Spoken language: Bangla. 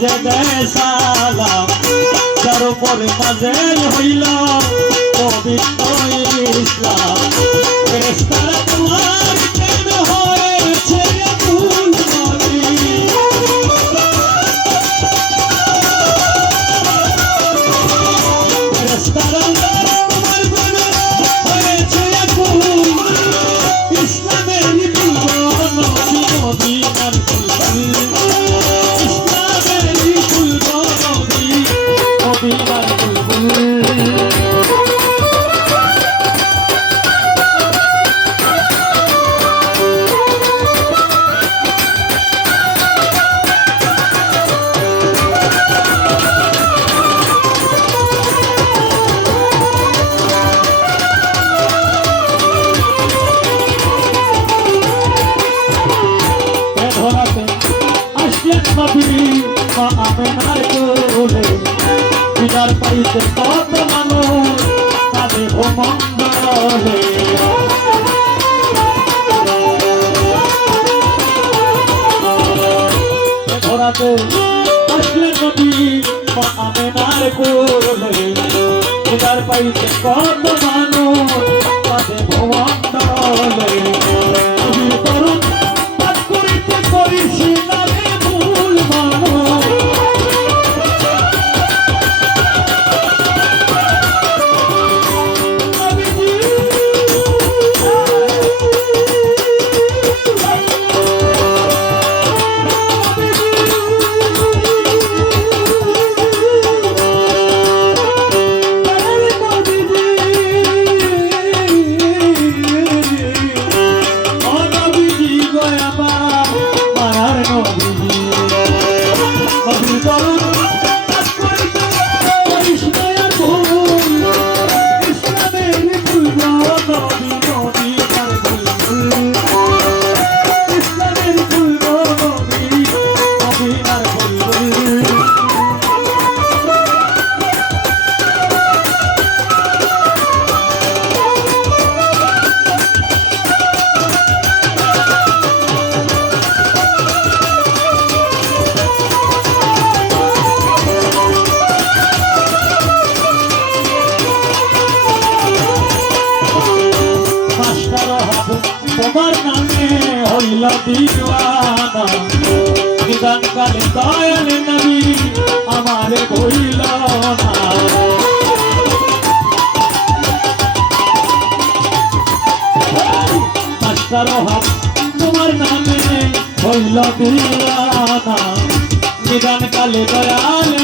যে দেয় সালাম যার উপরে নাযিল হইল পবিত্র ইসলাম ফেরেশতারা তোমার প্রেমে হয়েছে আকুল নবী ফেরেশতারা তোমার প্রেমে হয়েছে আকুল ইসলামের নবী নবী নাম মা আমেনার কোলে দিদার পাইতে কত মানুষ তাদের ভূমণ্ডলে ধরাতে আসলেন নবী মা আমেনার কোলে দিদার পাইতে কত মানুষ তাদের ভূমণ্ডলে তরুণ পাঠ করিতে করিছি তোমার নামে হইল দিওয়ানা বিধান কালে দয়াল নবী আমারে ভুলিল না মাস্টার হক তোমার নামে হইল দিওয়ানা বিধান কালে দয়াল